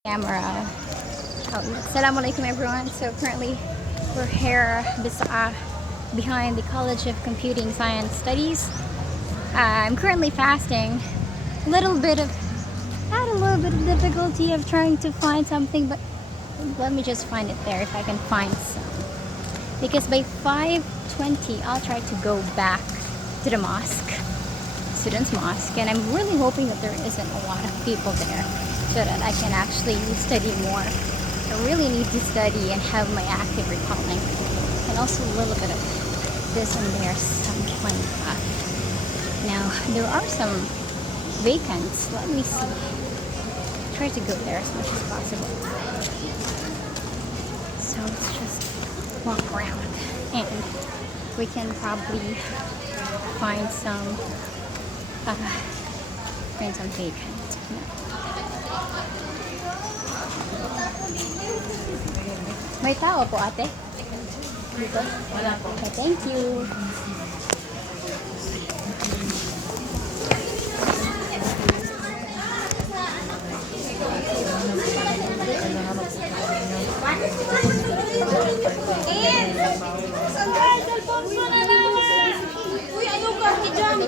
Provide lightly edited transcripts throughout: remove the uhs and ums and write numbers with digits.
Camera. Assalamualaikum everyone. So currently we're here behind the College of Computing Science Studies. I'm currently fasting. A little bit of had a little bit of difficulty of trying to find something, but let me just find it there if I can find some. Because by 5:20 I'll try to go back to the mosque, students' mosque, and I'm really hoping that there isn't a lot of people there, so that I can actually study more. I really need to study and have my active recalling, and also a little bit of this and there, some fun stuff. Now there are some vacants. Let me see. Try to go there as much as possible. So let's just walk around, and we can probably find some vacant. May tao po ate? Dito? Wala po. Okay, thank you. Uy, ayaw ka, hijam.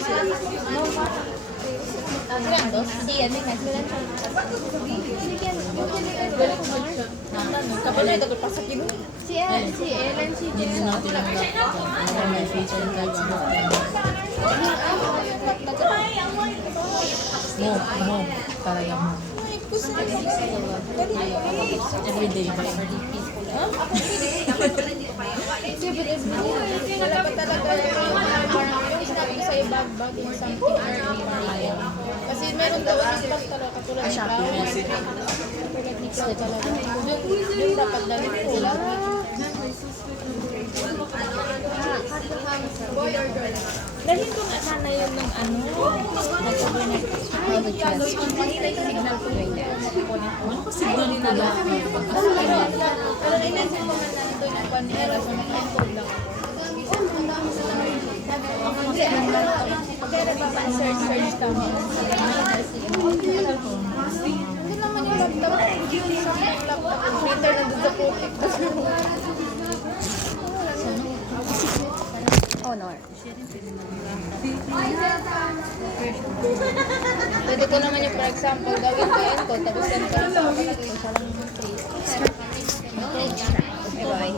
Kabalay, dapat pasak yun. Si Ellen, si Jen. Mo, talaga mo. Everyday. Wala pa talaga yung sinabi ko sa'yo bag in something early. Kasi meron daw yung bag talaga katulad ni Pao. Katulad ni Pao talaga. Yung dapat dali ko. Boy or girl? Dahil ko nga sana yun ng ano. Signal ko yun there. Ano ko signal na lang? Pero na-imagine ko man na ito yung panera. So, nag-encode lang. Pero search ka mo. Hindi naman yung laptop. Sa laptop. Printer na doon sa putik. Oh no. Pwede ko naman yung for example, gawin ko encode. Tapos send ko lang sa kapatid ko. Siya lang yung trace. Bye bye.